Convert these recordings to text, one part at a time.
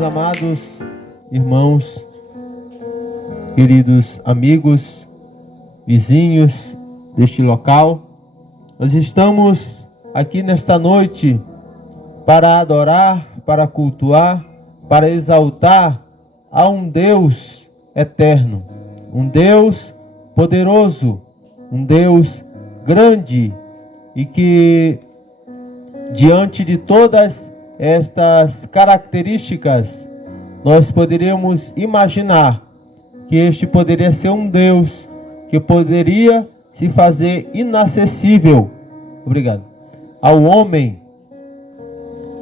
Meus amados irmãos, queridos amigos, vizinhos deste local, nós estamos aqui nesta noite para adorar, para cultuar, para exaltar a um Deus eterno, um Deus poderoso, um Deus grande e que, diante de todas estas características, nós poderíamos imaginar que este poderia ser um Deus que poderia se fazer inacessível, ao homem,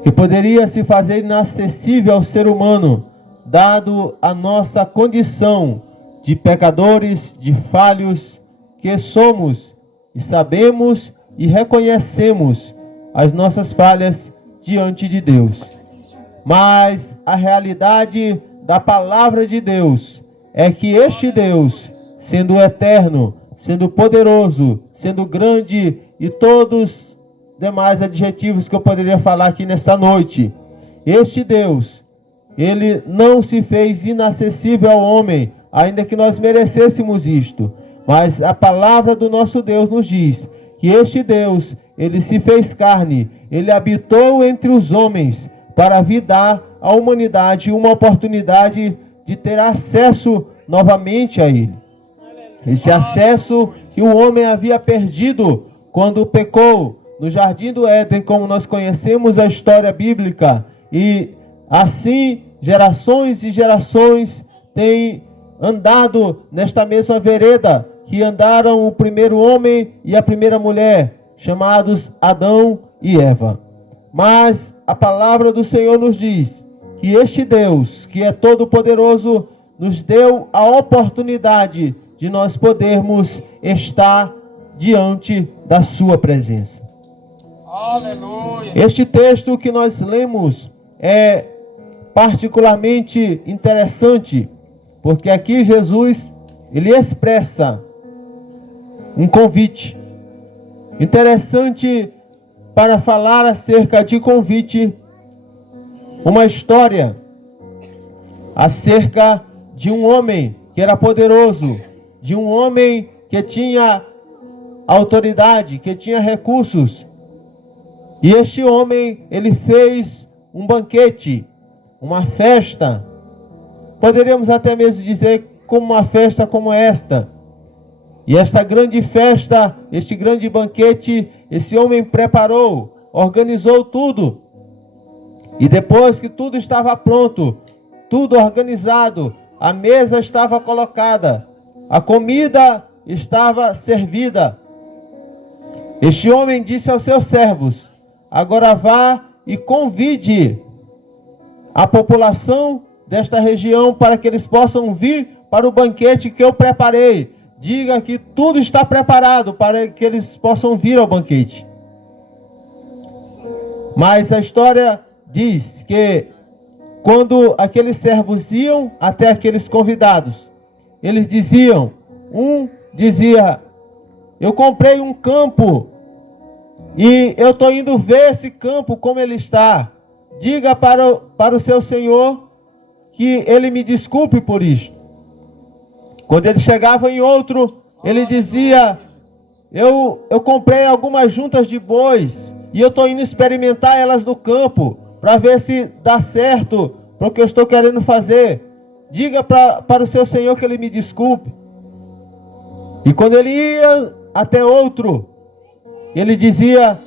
que poderia se fazer inacessível ao ser humano, dado a nossa condição de pecadores, de falhos que somos, e sabemos e reconhecemos as nossas falhas diante de Deus. Mas a realidade da palavra de Deus é que este Deus, sendo eterno, sendo poderoso, sendo grande e todos os demais adjetivos que eu poderia falar aqui nesta noite, este Deus, ele não se fez inacessível ao homem, ainda que nós merecêssemos isto. Mas a palavra do nosso Deus nos diz que este Deus, ele se fez carne, ele habitou entre os homens para vir dar à humanidade uma oportunidade de ter acesso novamente a ele. Esse acesso que o homem havia perdido quando pecou no Jardim do Éden, como nós conhecemos a história bíblica, e assim gerações e gerações têm andado nesta mesma vereda que andaram o primeiro homem e a primeira mulher, chamados Adão e Eva. Mas a palavra do Senhor nos diz que este Deus, que é todo-poderoso, nos deu a oportunidade de nós podermos estar diante da sua presença. Aleluia. Este texto que nós lemos é particularmente interessante, porque aqui Jesus, ele expressa um convite interessante para falar acerca de convite, uma história acerca de um homem que era poderoso, de um homem que tinha autoridade, que tinha recursos. E este homem, ele fez um banquete, uma festa, poderíamos até mesmo dizer como uma festa como esta. E esta grande festa, este grande banquete, esse homem preparou, organizou tudo. E depois que tudo estava pronto, tudo organizado, a mesa estava colocada, a comida estava servida, este homem disse aos seus servos: agora vá e convide a população desta região para que eles possam vir para o banquete que eu preparei. Diga que tudo está preparado para que eles possam vir ao banquete. Mas a história diz que quando aqueles servos iam até aqueles convidados, eles diziam, um dizia: eu comprei um campo e eu estou indo ver esse campo como ele está. Diga para o seu senhor que ele me desculpe por isto. Quando ele chegava em outro, ele dizia: eu comprei algumas juntas de bois e eu estou indo experimentar elas no campo para ver se dá certo para o que eu estou querendo fazer. Diga para o seu senhor que ele me desculpe. E quando ele ia até outro, ele dizia: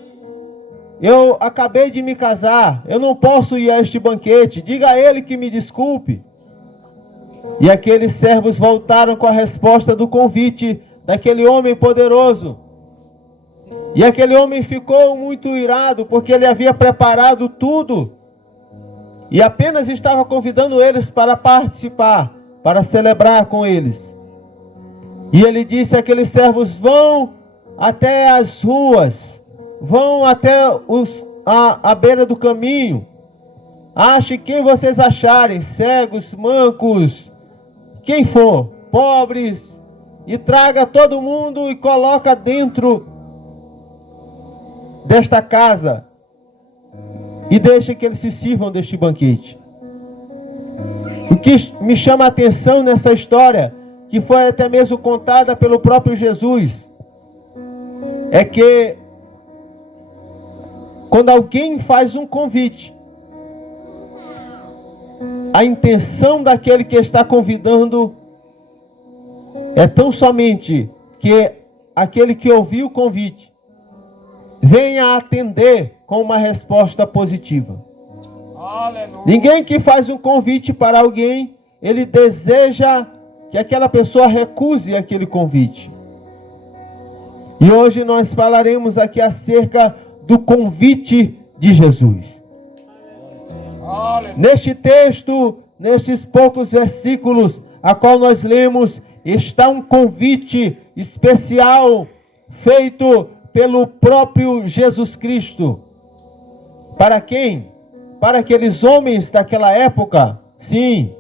eu acabei de me casar, eu não posso ir a este banquete, diga a ele que me desculpe. E aqueles servos voltaram com a resposta do convite daquele homem poderoso. E aquele homem ficou muito irado, porque ele havia preparado tudo e apenas estava convidando eles para participar, para celebrar com eles. E ele disse àqueles servos: vão até as ruas, vão até a beira do caminho, ache quem vocês acharem, cegos, mancos, quem for, pobres, e traga todo mundo e coloca dentro desta casa e deixe que eles se sirvam deste banquete. O que me chama a atenção nessa história, que foi até mesmo contada pelo próprio Jesus, é que quando alguém faz um convite, a intenção daquele que está convidando é tão somente que aquele que ouviu o convite venha atender com uma resposta positiva. Aleluia. Ninguém que faz um convite para alguém, ele deseja que aquela pessoa recuse aquele convite. E hoje nós falaremos aqui acerca do convite de Jesus. Aleluia. Neste texto, nestes poucos versículos a qual nós lemos, está um convite especial feito pelo próprio Jesus Cristo. Para quem? Para aqueles homens daquela época, sim,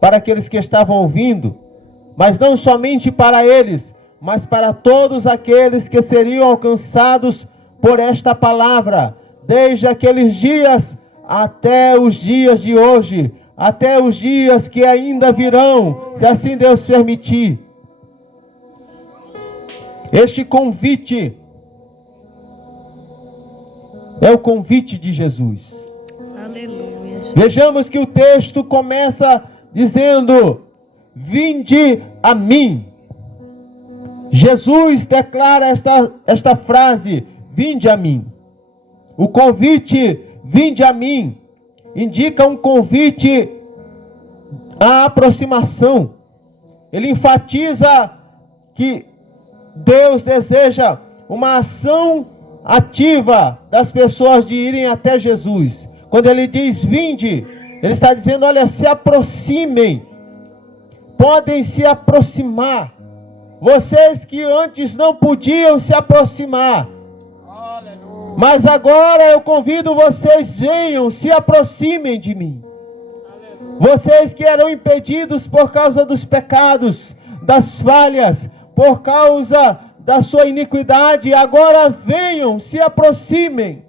para aqueles que estavam ouvindo, mas não somente para eles, mas para todos aqueles que seriam alcançados por esta palavra, desde aqueles dias até os dias de hoje, até os dias que ainda virão, se assim Deus permitir. Este convite é o convite de Jesus. Aleluia. Vejamos que o texto começa dizendo: vinde a mim. Jesus declara esta frase, vinde a mim. O convite, vinde a mim, indica um convite à aproximação. Ele enfatiza que Deus deseja uma ação ativa das pessoas de irem até Jesus. Quando ele diz vinde, ele está dizendo, olha, se aproximem, podem se aproximar. Vocês que antes não podiam se aproximar, Aleluia. mas agora eu convido vocês, venham, se aproximem de mim. Vocês que eram impedidos por causa dos pecados, das falhas, por causa da sua iniquidade, agora venham, se aproximem.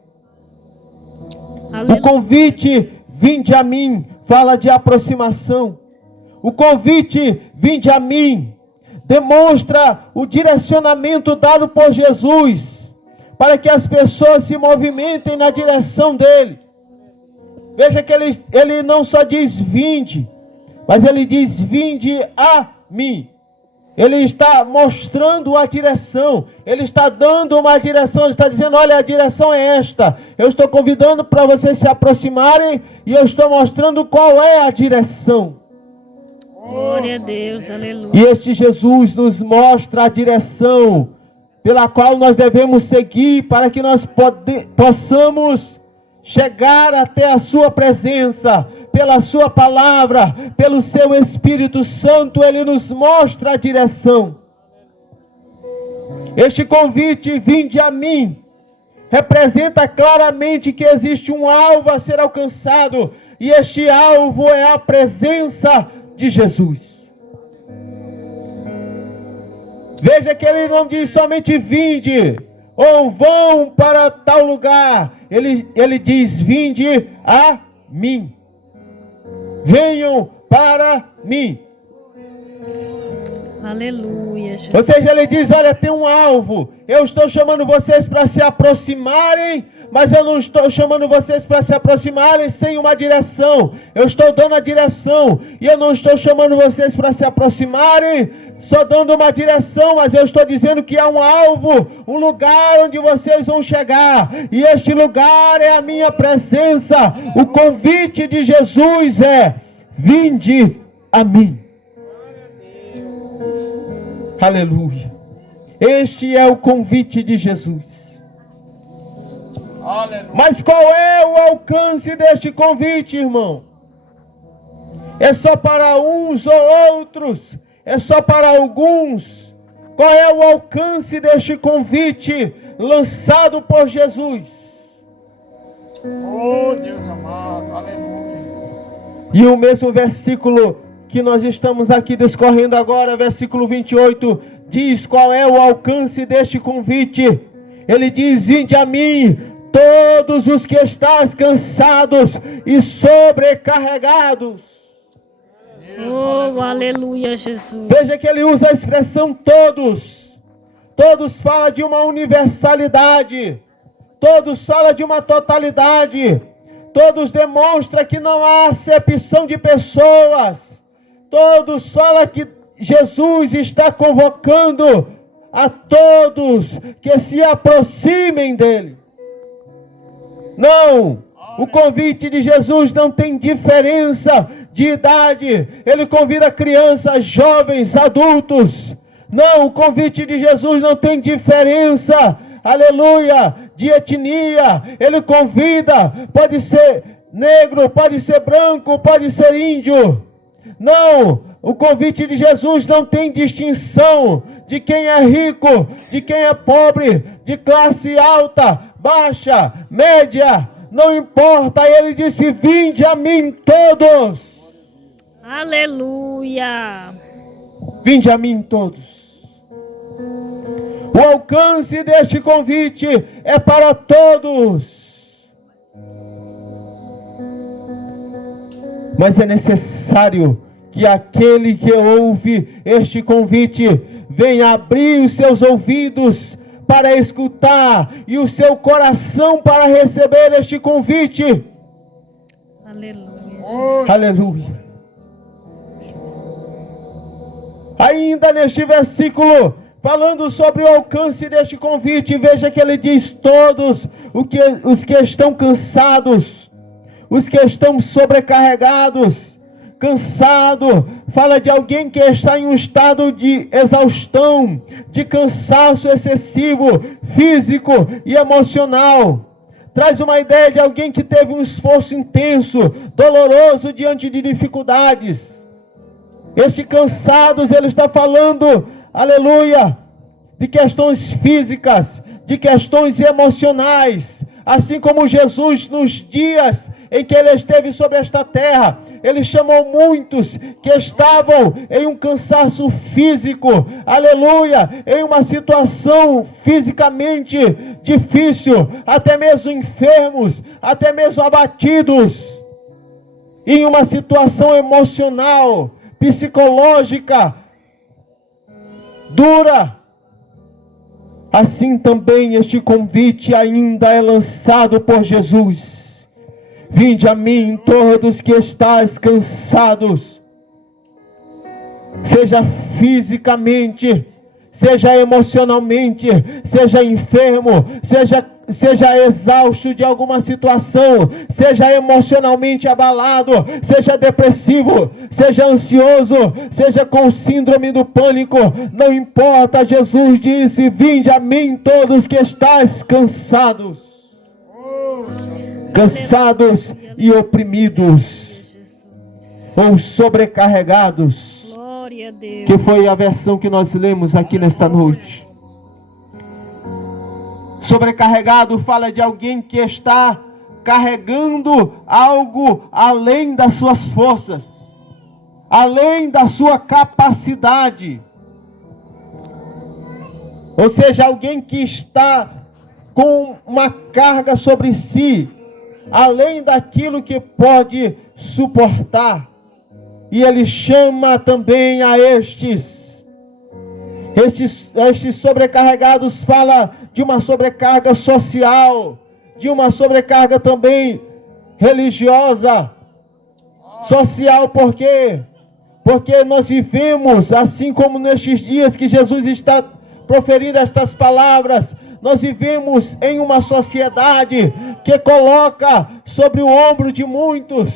Aleluia. O convite, vinde a mim, fala de aproximação. O convite, vinde a mim, demonstra o direcionamento dado por Jesus, para que as pessoas se movimentem na direção dele. Veja que ele não só diz vinde, mas ele diz vinde a mim. Ele está mostrando a direção, ele está dando uma direção, ele está dizendo, olha, a direção é esta. Eu estou convidando para vocês se aproximarem e eu estou mostrando qual é a direção. Glória a Deus, aleluia. E este Jesus nos mostra a direção pela qual nós devemos seguir para que nós possamos chegar até a sua presença. Pela sua palavra, pelo seu Espírito Santo, ele nos mostra a direção. Este convite, vinde a mim, representa claramente que existe um alvo a ser alcançado, e este alvo é a presença de Jesus. Veja que ele não diz somente vinde, ou vão para tal lugar, ele diz vinde a mim. Venham para mim. Aleluia, Jesus. Ou seja, ele diz, olha, tem um alvo. Eu estou chamando vocês para se aproximarem, mas eu não estou chamando vocês para se aproximarem sem uma direção. Eu estou dando a direção. E eu não estou chamando vocês para se aproximarem só dando uma direção, mas eu estou dizendo que há um alvo, um lugar onde vocês vão chegar. E este lugar é a minha presença. O convite de Jesus é, vinde a mim. Aleluia. Este é o convite de Jesus. Aleluia. Mas qual é o alcance deste convite, irmão? É só para uns ou outros? É só para alguns? Qual é o alcance deste convite lançado por Jesus? Oh, Deus amado, aleluia. E o mesmo versículo que nós estamos aqui discorrendo agora, versículo 28, diz qual é o alcance deste convite. Ele diz, vinde a mim, todos os que estáis cansados e sobrecarregados. Oh, aleluia, Jesus. Veja que ele usa a expressão todos. Todos falam de uma universalidade. Todos falam de uma totalidade. Todos demonstram que não há acepção de pessoas. Todos falam que Jesus está convocando a todos que se aproximem dele. Não, o convite de Jesus não tem diferença de idade. Ele convida crianças, jovens, adultos. Não, o convite de Jesus não tem diferença, aleluia, de etnia. Ele convida, pode ser negro, pode ser branco, pode ser índio. Não, o convite de Jesus não tem distinção de quem é rico, de quem é pobre, de classe alta, baixa, média, não importa. Ele disse: vinde a mim todos. Aleluia. Vinde a mim todos. O alcance deste convite é para todos. Mas é necessário que aquele que ouve este convite venha abrir os seus ouvidos para escutar e o seu coração para receber este convite. Aleluia. Aleluia. Ainda neste versículo, falando sobre o alcance deste convite, veja que ele diz: todos os que estão cansados, os que estão sobrecarregados, cansado, fala de alguém que está em um estado de exaustão, de cansaço excessivo, físico e emocional. Traz uma ideia de alguém que teve um esforço intenso, doloroso diante de dificuldades. Estes cansados, ele está falando, aleluia, de questões físicas, de questões emocionais. Assim como Jesus, nos dias em que ele esteve sobre esta terra, ele chamou muitos que estavam em um cansaço físico, aleluia, em uma situação fisicamente difícil, até mesmo enfermos, até mesmo abatidos, em uma situação emocional, psicológica, dura. Assim também este convite ainda é lançado por Jesus: vinde a mim todos que estáis cansados, seja fisicamente, seja emocionalmente, seja enfermo, seja exausto de alguma situação, seja emocionalmente abalado, seja depressivo, seja ansioso, seja com síndrome do pânico, não importa. Jesus disse: vinde a mim todos que estáis cansados, cansados e oprimidos, ou sobrecarregados, Glória a Deus. que foi a versão que nós lemos aqui nesta noite. Sobrecarregado fala de alguém que está carregando algo além das suas forças, além da sua capacidade. Ou seja, alguém que está com uma carga sobre si, além daquilo que pode suportar. E ele chama também a estes sobrecarregados, fala de uma sobrecarga social, de uma sobrecarga também religiosa. Social, por quê? Porque nós vivemos, assim como nestes dias que Jesus está proferindo estas palavras, nós vivemos em uma sociedade que coloca sobre o ombro de muitos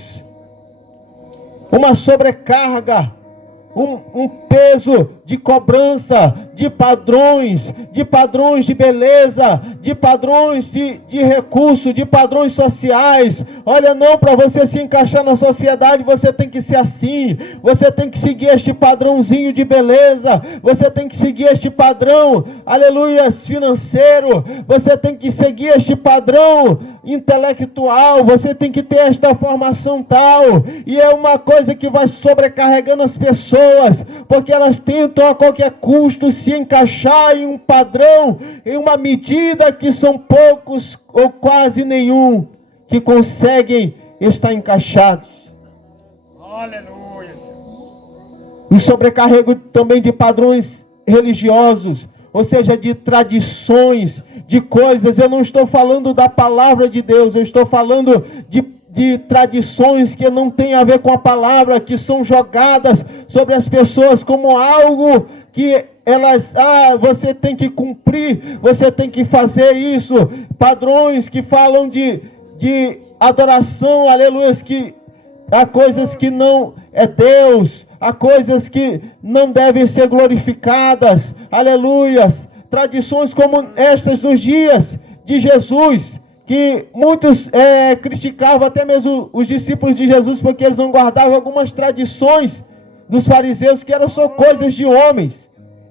uma sobrecarga, um peso de cobrança, de padrões de beleza, de padrões de recurso, de padrões sociais. Olha, não, para você se encaixar na sociedade, você tem que ser assim, você tem que seguir este padrãozinho de beleza, você tem que seguir este padrão, aleluia, financeiro, você tem que seguir este padrão intelectual, você tem que ter esta formação tal. E é uma coisa que vai sobrecarregando as pessoas, porque elas tentam a qualquer custo se encaixar em um padrão, em uma medida que são poucos ou quase nenhum que conseguem estar encaixados. Aleluia. o sobrecarrego também de padrões religiosos, ou seja, de tradições, de coisas. Eu não estou falando da palavra de Deus, eu estou falando de tradições que não têm a ver com a palavra, que são jogadas sobre as pessoas como algo que elas, você tem que cumprir, você tem que fazer isso. Padrões que falam de adoração, aleluia, que há coisas que não é Deus, há coisas que não devem ser glorificadas, aleluias. Tradições como estas dos dias de Jesus, que muitos criticavam, até mesmo os discípulos de Jesus, porque eles não guardavam algumas tradições dos fariseus, que eram só coisas de homens,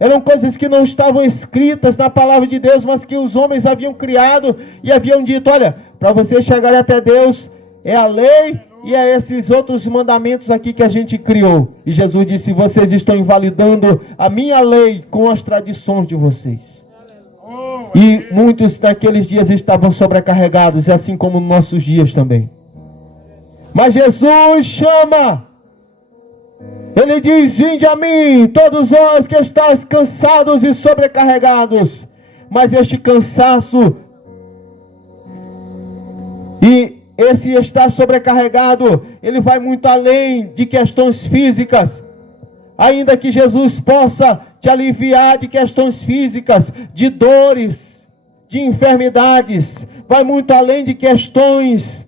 eram coisas que não estavam escritas na palavra de Deus, mas que os homens haviam criado e haviam dito: olha, para você chegar até Deus, é a lei e é esses outros mandamentos aqui que a gente criou. E Jesus disse: vocês estão invalidando a minha lei com as tradições de vocês. E muitos naqueles dias estavam sobrecarregados, assim como nos nossos dias também. Mas Jesus chama, Ele diz: vinde a mim, todos vós que estáis cansados e sobrecarregados. Mas este cansaço e esse estar sobrecarregado, ele vai muito além de questões físicas. Ainda que Jesus possa te aliviar de questões físicas, de dores, de enfermidades, vai muito além de questões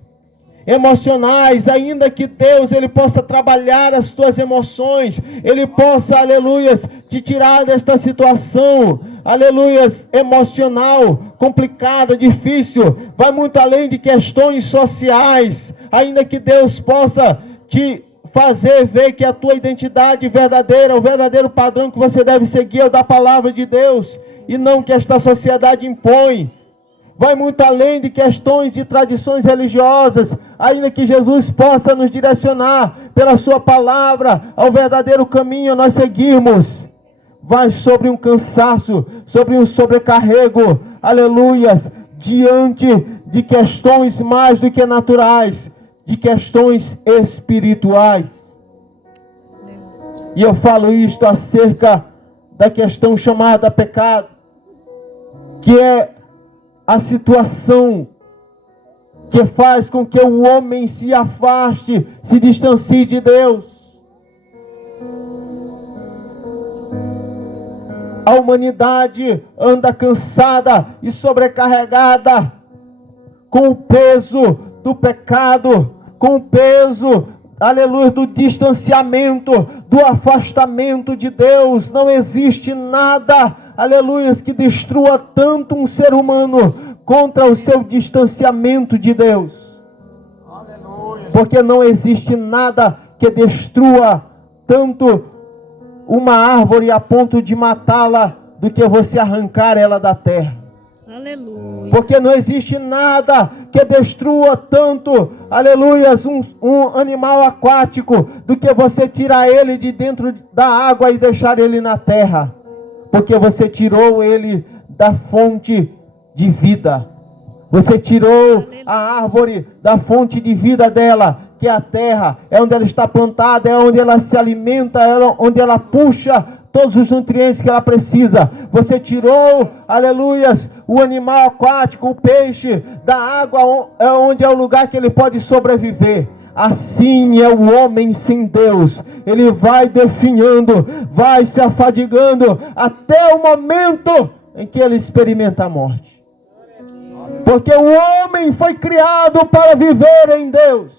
emocionais. Ainda que Deus, Ele possa trabalhar as tuas emoções, Ele possa, aleluias, te tirar desta situação, aleluias, emocional, complicada, difícil, vai muito além de questões sociais. Ainda que Deus possa te fazer ver que a tua identidade verdadeira, o verdadeiro padrão que você deve seguir é o da palavra de Deus, e não que esta sociedade impõe. Vai muito além de questões de tradições religiosas. Ainda que Jesus possa nos direcionar pela sua palavra ao verdadeiro caminho a nós seguirmos, vai sobre um cansaço, sobre um sobrecarrego, aleluias, diante de questões mais do que naturais, de questões espirituais. E eu falo isto acerca da questão chamada pecado, que é a situação que faz com que o homem se afaste, se distancie de Deus. A humanidade anda cansada e sobrecarregada com o peso do pecado, com o peso, aleluia, do distanciamento, do afastamento de Deus. Não existe nada, aleluia, que destrua tanto um ser humano contra o seu distanciamento de Deus. Aleluia. Porque não existe nada que destrua tanto uma árvore a ponto de matá-la do que você arrancar ela da terra. Aleluia. Porque não existe nada que destrua tanto, aleluia, um animal aquático do que você tirar ele de dentro da água e deixar ele na terra. Porque você tirou ele da fonte de vida. Você tirou a árvore da fonte de vida dela, que é a terra, é onde ela está plantada, é onde ela se alimenta, é onde ela puxa todos os nutrientes que ela precisa. Você tirou, aleluias, o animal aquático, o peixe, da água, é onde é o lugar que ele pode sobreviver. Assim é o homem sem Deus. Ele vai definhando, vai se afadigando, até o momento em que ele experimenta a morte. Porque o homem foi criado para viver em Deus.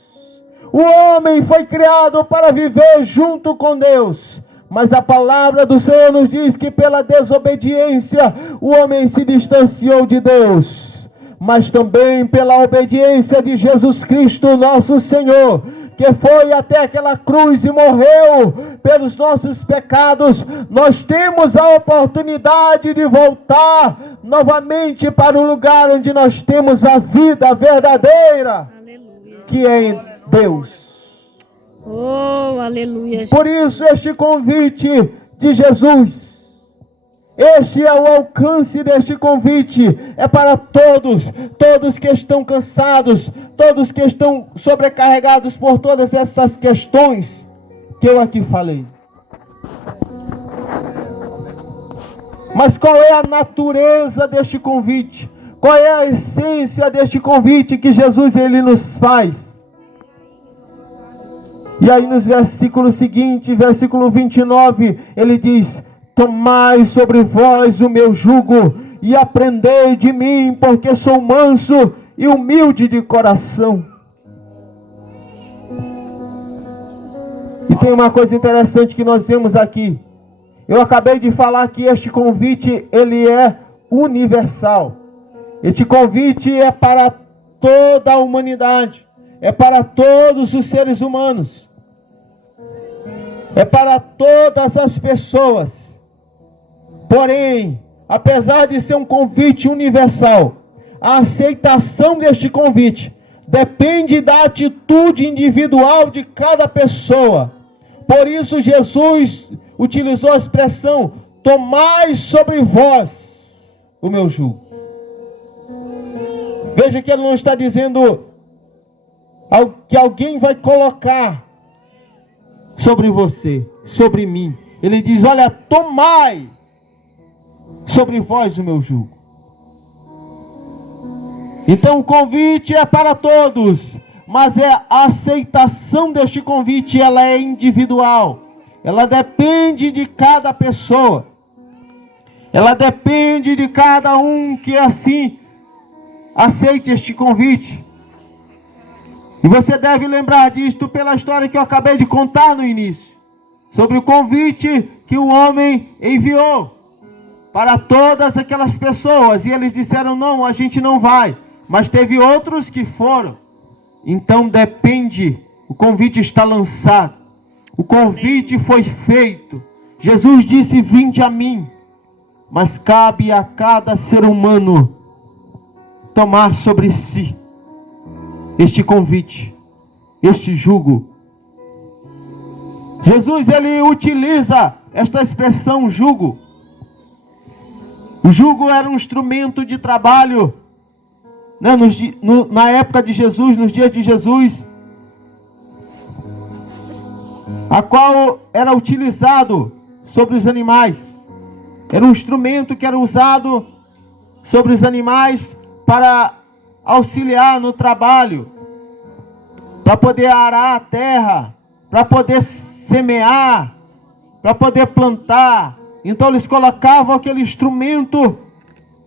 O homem foi criado para viver junto com Deus. Mas a palavra do Senhor nos diz que pela desobediência o homem se distanciou de Deus. Mas também pela obediência de Jesus Cristo, nosso Senhor, que foi até aquela cruz e morreu pelos nossos pecados, nós temos a oportunidade de voltar novamente para o lugar onde nós temos a vida verdadeira, que é em Deus. Oh, aleluia. Por isso este convite de Jesus, este é o alcance deste convite, é para todos que estão cansados, todos que estão sobrecarregados por todas essas questões que eu aqui falei. Mas qual é a natureza deste convite? Qual é a essência deste convite que Jesus ele nos faz? E aí nos versículos seguintes, versículo 29, ele diz: tomai sobre vós o meu jugo e aprendei de mim, porque sou manso e humilde de coração. E tem uma coisa interessante que nós vemos aqui. Eu acabei de falar que este convite, ele é universal. Este convite é para toda a humanidade. É para todos os seres humanos. É para todas as pessoas. Porém, apesar de ser um convite universal, a aceitação deste convite depende da atitude individual de cada pessoa. Por isso Jesus utilizou a expressão: tomai sobre vós o meu jugo. Veja que ele não está dizendo que alguém vai colocar sobre você, sobre mim. Ele diz: olha, tomai sobre vós o meu jugo. Então o convite é para todos, mas a aceitação deste convite, ela é individual. Ela depende de cada pessoa. Ela depende de cada um que assim aceite este convite. E você deve lembrar disto pela história que eu acabei de contar no início, sobre o convite que o homem enviou para todas aquelas pessoas, e eles disseram: não, a gente não vai. Mas teve outros que foram. Então depende, o convite está lançado, o convite foi feito. Jesus disse: vinde a mim. Mas cabe a cada ser humano tomar sobre si este convite, este jugo. Jesus ele utiliza esta expressão jugo. O jugo era um instrumento de trabalho, né, na época de Jesus, nos dias de Jesus, a qual era utilizado sobre os animais. Era um instrumento que era usado sobre os animais para auxiliar no trabalho, para poder arar a terra, para poder semear, para poder plantar. Então eles colocavam aquele instrumento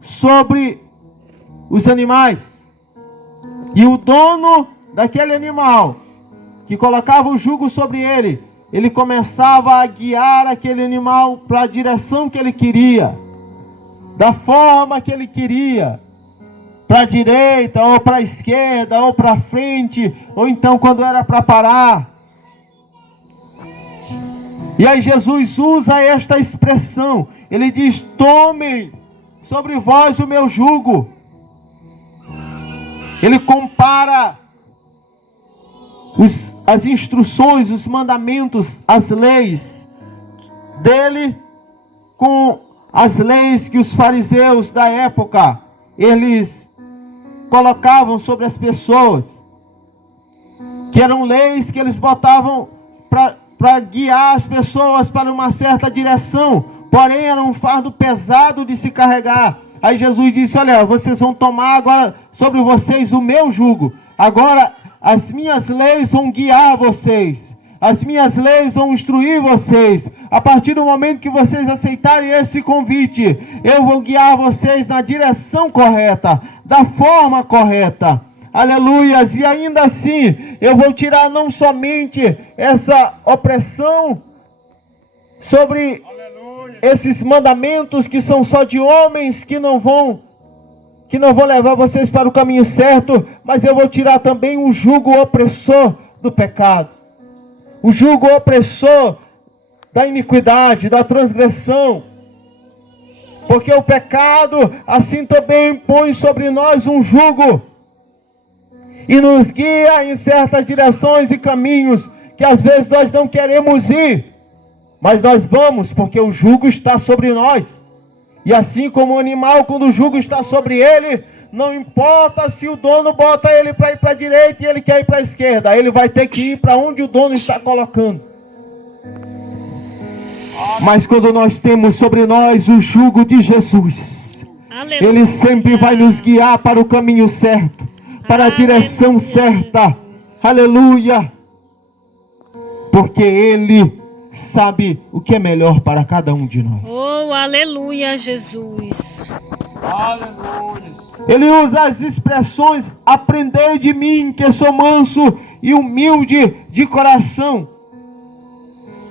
sobre os animais. E o dono daquele animal, que colocava o jugo sobre ele, ele começava a guiar aquele animal para a direção que ele queria, da forma que ele queria, para a direita, ou para a esquerda, ou para frente, ou então quando era para parar. E aí Jesus usa esta expressão, ele diz: tomem sobre vós o meu jugo. Ele compara as instruções, os mandamentos, as leis dele com as leis que os fariseus da época eles colocavam sobre as pessoas, que eram leis que eles botavam para guiar as pessoas para uma certa direção, porém era um fardo pesado de se carregar. Aí Jesus disse: olha, vocês vão tomar agora sobre vocês o meu jugo. Agora as minhas leis vão guiar vocês. As minhas leis vão instruir vocês. A partir do momento que vocês aceitarem esse convite, eu vou guiar vocês na direção correta, da forma correta. Aleluias! E ainda assim, eu vou tirar não somente essa opressão sobre esses mandamentos que são só de homens, que não vão levar vocês para o caminho certo, mas eu vou tirar também o jugo opressor do pecado, o jugo opressor da iniquidade, da transgressão, porque o pecado assim também põe sobre nós um jugo e nos guia em certas direções e caminhos que às vezes nós não queremos ir, mas nós vamos porque o jugo está sobre nós. E assim como o animal, quando o jugo está sobre ele, não importa se o dono bota ele para ir para a direita e ele quer ir para a esquerda, ele vai ter que ir para onde o dono está colocando. Mas quando nós temos sobre nós o jugo de Jesus, Aleluia. Ele sempre vai nos guiar para o caminho certo, para a direção certa. Aleluia! Porque Ele sabe o que é melhor para cada um de nós. Oh, aleluia, Jesus. Aleluia. Ele usa as expressões: aprendei de mim, que sou manso e humilde de coração,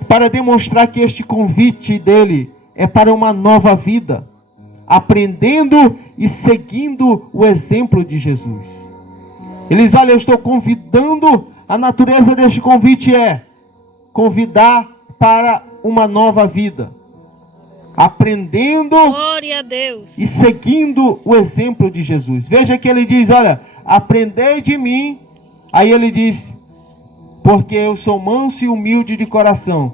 para demonstrar que este convite dele é para uma nova vida, aprendendo e seguindo o exemplo de Jesus. Ele diz: olha, eu estou convidando, a natureza deste convite é convidar para uma nova vida, aprendendo Glória a Deus. e seguindo o exemplo de Jesus. Veja que ele diz: olha, aprendei de mim. Aí ele diz: porque eu sou manso e humilde de coração.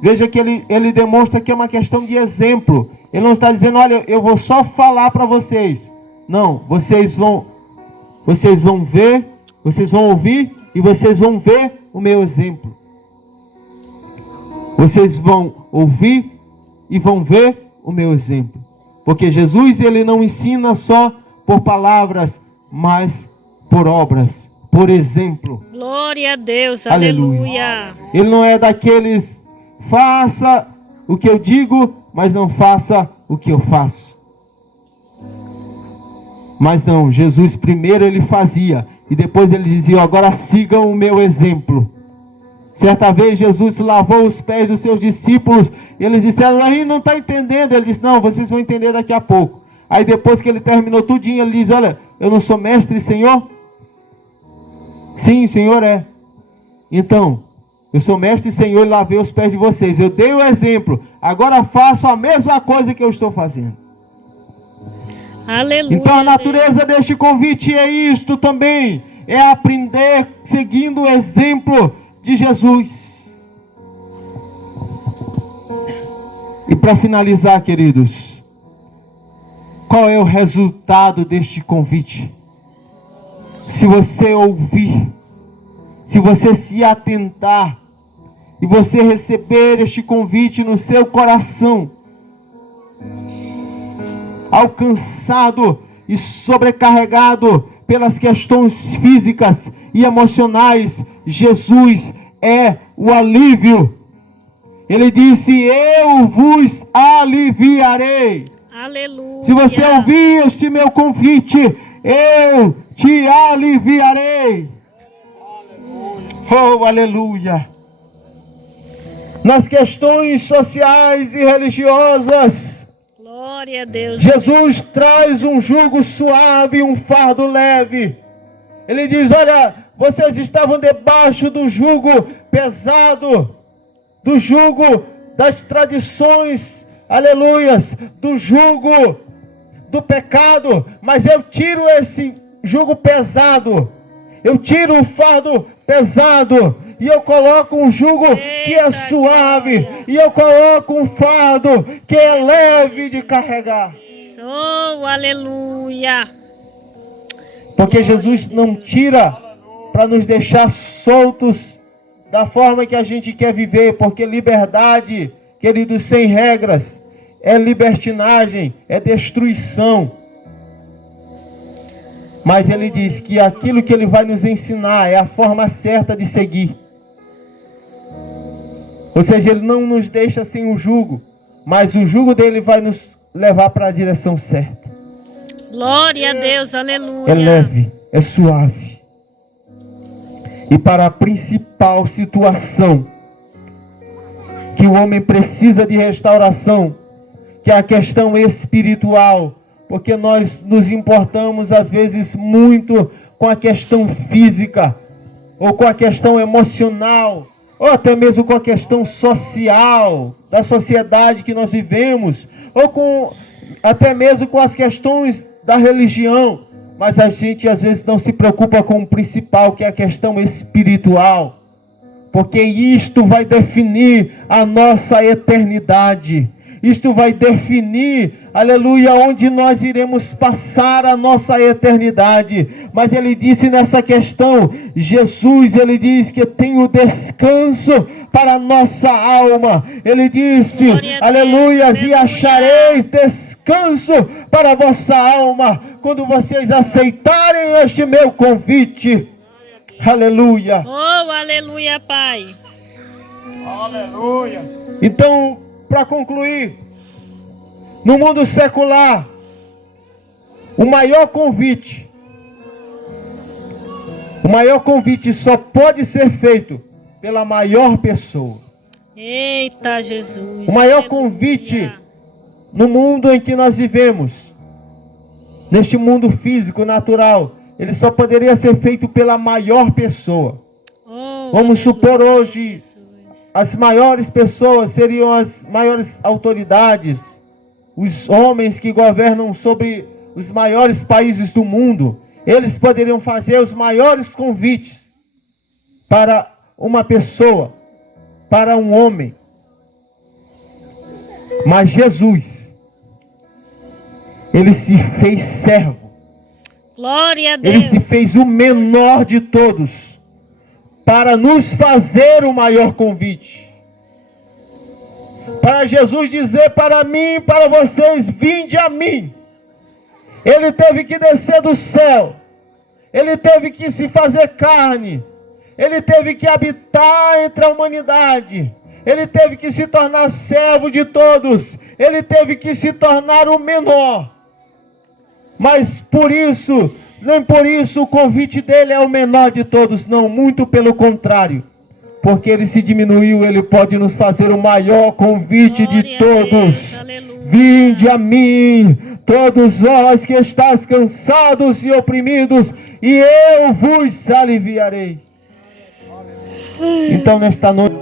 Veja que ele demonstra que é uma questão de exemplo. Ele não está dizendo: olha, eu vou só falar para vocês. Não, vocês vão ver, vocês vão ouvir e vocês vão ver o meu exemplo. Vocês vão ouvir e vão ver o meu exemplo. Porque Jesus, ele não ensina só por palavras, mas por obras, por exemplo. Glória a Deus. Aleluia. Aleluia. Ele não é daqueles: faça o que eu digo, mas não faça o que eu faço. Mas não, Jesus primeiro ele fazia e depois ele dizia: agora sigam o meu exemplo. Certa vez Jesus lavou os pés dos seus discípulos e eles disseram: a gente não está entendendo. Ele disse: não, vocês vão entender daqui a pouco. Aí depois que ele terminou tudinho, ele diz: olha, eu não sou mestre e senhor? Sim, senhor é. Então, eu sou mestre e senhor e lavei os pés de vocês. Eu dei o exemplo. Agora faço a mesma coisa que eu estou fazendo. Aleluia. Então a natureza deste convite é isto também. É aprender seguindo o exemplo de Jesus. E para finalizar, queridos, qual é o resultado deste convite? Se você ouvir, se você se atentar e você receber este convite no seu coração, alcançado e sobrecarregado pelas questões físicas e emocionais, Jesus é o alívio. Ele disse: eu vos aliviarei. Aleluia. Se você ouvir este meu convite, eu te aliviarei. Oh, aleluia. Nas questões sociais e religiosas, Glória a Deus. Jesus traz um jugo suave, um fardo leve. Ele diz: olha, vocês estavam debaixo do jugo pesado, do jugo das tradições, aleluias, do jugo do pecado, mas eu tiro esse jugo pesado, eu tiro o fardo pesado, e eu coloco um jugo que é suave, e eu coloco um fardo que é leve de carregar. Oh, aleluia. Porque Jesus não tira para nos deixar soltos da forma que a gente quer viver, porque liberdade, queridos, sem regras, é libertinagem, é destruição. Mas ele diz que aquilo que ele vai nos ensinar é a forma certa de seguir. Ou seja, ele não nos deixa sem o jugo, mas o jugo dele vai nos levar para a direção certa. Glória a Deus, aleluia. É leve, é suave. E para a principal situação que o homem precisa de restauração, que é a questão espiritual, porque nós nos importamos às vezes muito com a questão física, ou com a questão emocional, ou até mesmo com a questão social, da sociedade que nós vivemos, ou até mesmo com as questões da religião, mas a gente às vezes não se preocupa com o principal, que é a questão espiritual, porque isto vai definir a nossa eternidade, isto vai definir, aleluia, onde nós iremos passar a nossa eternidade. Mas ele disse nessa questão, Jesus, ele diz que tem o descanso para a nossa alma. Ele disse, Glória a Deus, aleluias, e aleluia. achareis descanso para a vossa alma, quando vocês aceitarem este meu convite. Aleluia. Oh, aleluia, Pai. Aleluia. Então, para concluir, no mundo secular, o maior convite só pode ser feito pela maior pessoa. Eita, Jesus. O maior Aleluia. convite no mundo em que nós vivemos, neste mundo físico, natural, ele só poderia ser feito pela maior pessoa. Oh, Vamos aleluia, supor hoje, Jesus. as maiores pessoas seriam as maiores autoridades, os homens que governam sobre os maiores países do mundo. Eles poderiam fazer os maiores convites para uma pessoa, para um homem. Mas Jesus, ele se fez servo. Glória a Ele Deus. se fez o menor de todos para nos fazer o maior convite. Para Jesus dizer para mim e para vocês, vinde a mim. Ele teve que descer do céu. Ele teve que se fazer carne. Ele teve que habitar entre a humanidade. Ele teve que se tornar servo de todos. Ele teve que se tornar o menor. Mas por isso, nem por isso o convite dele é o menor de todos, não, muito pelo contrário. Porque ele se diminuiu, ele pode nos fazer o maior convite de Glória a todos. Deus, aleluia. Vinde a mim, todos vós que estáis cansados e oprimidos, e eu vos aliviarei. Então nesta noite